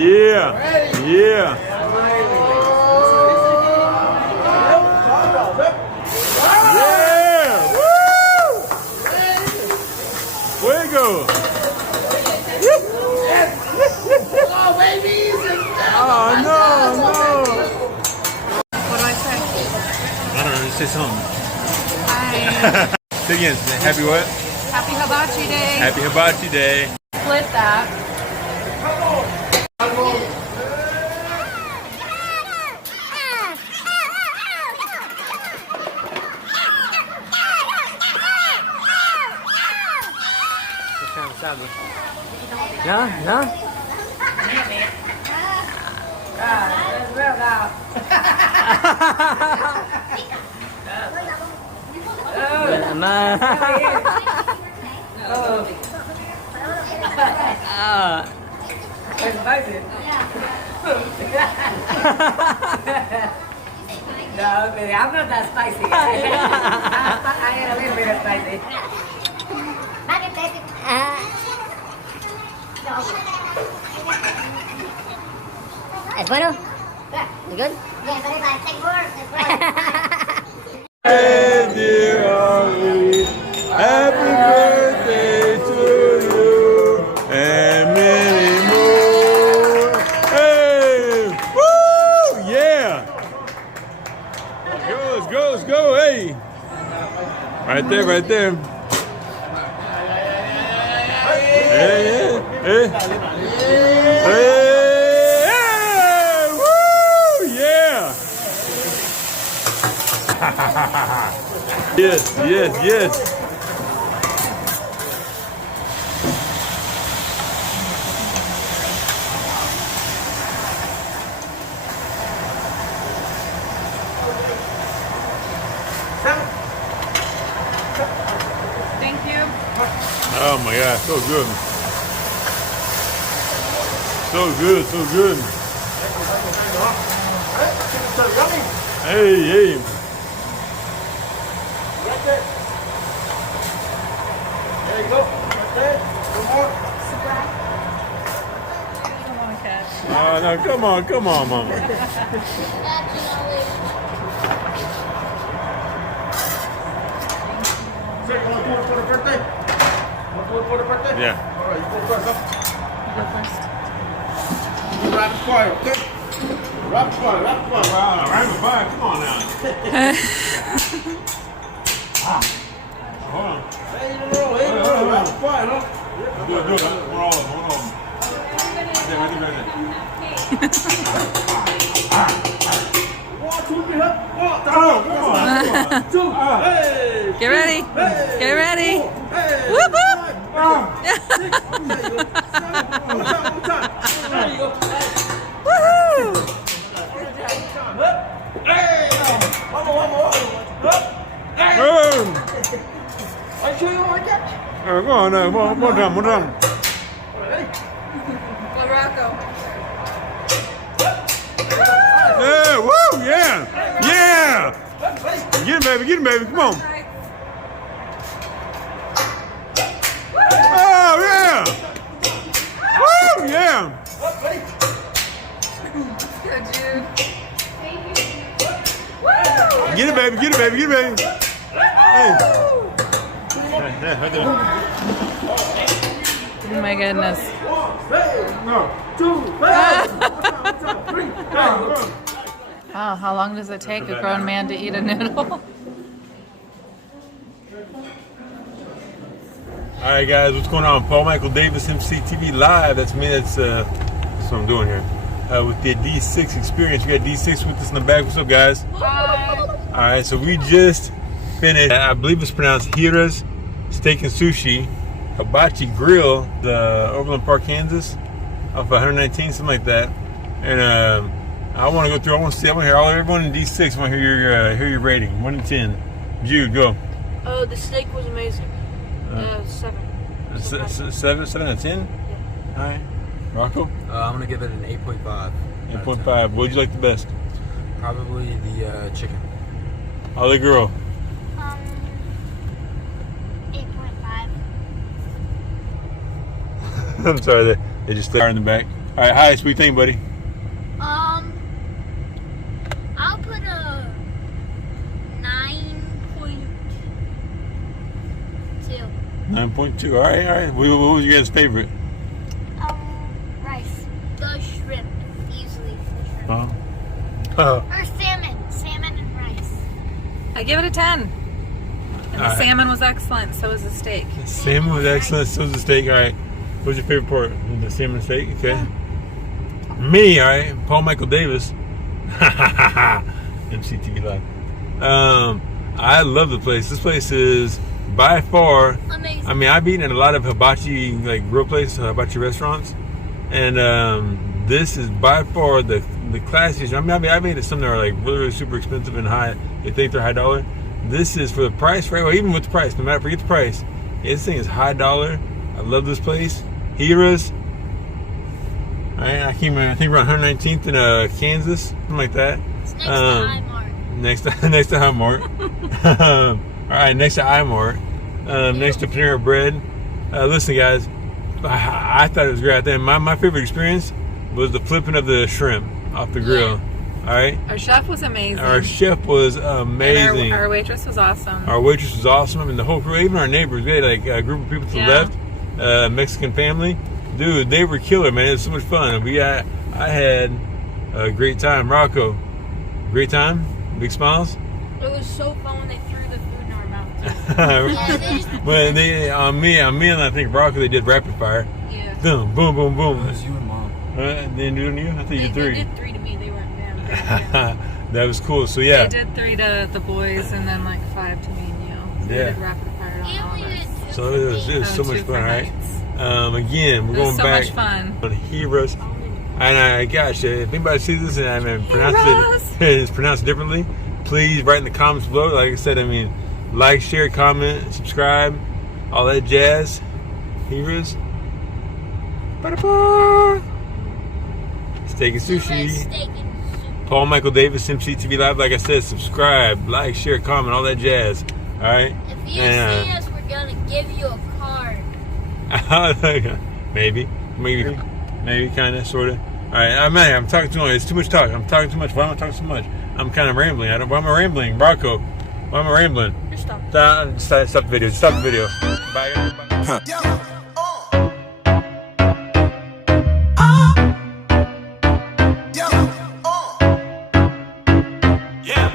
Yeah. Yeah. Yeah. Woo! Way to go. Oh, babies! Oh, no, no. What do I say? I don't know, just say something. Hi. Say again, happy what? Happy Hibachi Day. Happy Hibachi Day. Split that. Yeah, yeah. No, baby, I'm not that spicy. I get a little bit of spicy. ¿Es bueno? You good? Yeah, but if I take more, Hey, dear Ollie, happy birthday to you and many more. Hey, woo, yeah. Let's go, hey. Right there, right there. Hey, hey, hey. Yes, yes, yes. Thank you. Oh my God, so good. So good, so good. Hey, hey. There you go. Right there. One more. Come on, Cat. Oh, no, come on, Mama. Say, you want to do it for the birthday? Want to do it for the birthday? Yeah. All right, you go first, huh? You go first. You rapid fire, okay? Rapid fire, rapid fire. Wow, rapid fire, come on now. Hold on. Hey, in a row, rapid fire, huh? Do it. One of them. Right there. 1, 2, 3, up. 1, Come on. 2, hey. Get ready. Hey. Get ready. Hey. Whoop, whoop. 5, 6, there you go. 7, one time. There you go. Woohoo! Hey. One more. Up. Hey. Boom. I show you like that. Come on now, one time. Ready? Morocco. Yeah, woo, yeah. Yeah. Get him, baby, come on. Oh, yeah. Woo, yeah. Ready? Good, Jude. Woo! Get it, baby. Hey. Right there. Oh my goodness. No. 2, 3. Wow, how long does it take a grown man to eat a noodle? All right, guys, what's going on? Paul Michael Davis, MCTV Live. That's me. That's what I'm doing here. With the D6 experience. We got D6 with us in the back. What's up, guys? Hi. All right, so we just finished, I believe it's pronounced HiRA's Steak and Sushi Hibachi Grill, the Overland Park, Kansas, off 119, something like that. And I want to go through. I want to hear everyone in D6. I want to hear your rating, 1 to 10. Jude, go. The steak was amazing. 7. 7 out of 10. Yeah. All right, Rocco. I'm gonna give it an 8.5. 8.5. What did you like the best? Probably the chicken. Ollie, girl. 8.5. I'm sorry, they just are in the back. All right, highest. What do you think, buddy? I'll put a 9.2. 9.2. All right, all right. What was your guys' favorite? Rice. The shrimp. Easily the shrimp. Oh. Or salmon. Salmon and rice. I give it a 10. And the Alright. salmon was excellent, so was the steak. Salmon was excellent. So was the steak. All right. What's your favorite part? The salmon steak. Okay. Me. All right. Paul Michael Davis. MCTV Live. I love the place. This place is by far. Amazing. I mean, I've eaten at a lot of hibachi like grill places, hibachi restaurants, and this is by far the classiest. I mean, I've ate at some that are like really super expensive and high. They think they're high dollar. This is for the price, right? Well, even with the price, no matter forget the price, this thing is high dollar. I love this place. HiRA's. All right, I came. I think we're on 119th in Kansas, something like that. It's next to iMart. Next to iMart. All right, next to iMart. Next to Panera Bread. Listen, guys, I thought it was great. Then my favorite experience was the flipping of the shrimp off the grill. All right. Our chef was amazing. Our chef was amazing. And our waitress was awesome. Our waitress was awesome. I mean, the whole crew, even our neighbors, we had like a group of people to the left, Mexican family. Dude, they were killer, man. It was so much fun. I had a great time. Rocco, great time? Big smiles? It was so fun when they threw the food in our mouth. Well, on me and I think Rocco, they did rapid fire. Yeah. Boom, boom, boom, boom. It was you and Mom. They didn't do it to you? I thought you did They 3. did 3 to me. They weren't them. That was cool. So yeah. They did 3 to the boys and then like 5 to me and you. So they did rapid fire on all of us. So it was so much fun, right? Again, we're It was going so back much fun. on HiRA's. And gosh, if anybody sees this and I mean, it's pronounced differently, please write in the comments below. Like I said, I mean, like, share, comment, subscribe, all that jazz. HiRA's. Ba-da-ba. Steak and sushi. Paul Michael Davis, MCTV Live. Like I said, subscribe, like, share, comment, all that jazz. All right. If you see us, we're gonna give you a card. maybe, kind of, sort of. All right, I'm talking too much. It's too much talk. I'm talking too much. Why am I talking so much? I'm kind of rambling. Why am I rambling, Rocco? Why am I rambling? Just stop. Stop the video. Stop the video. Bye. Yeah.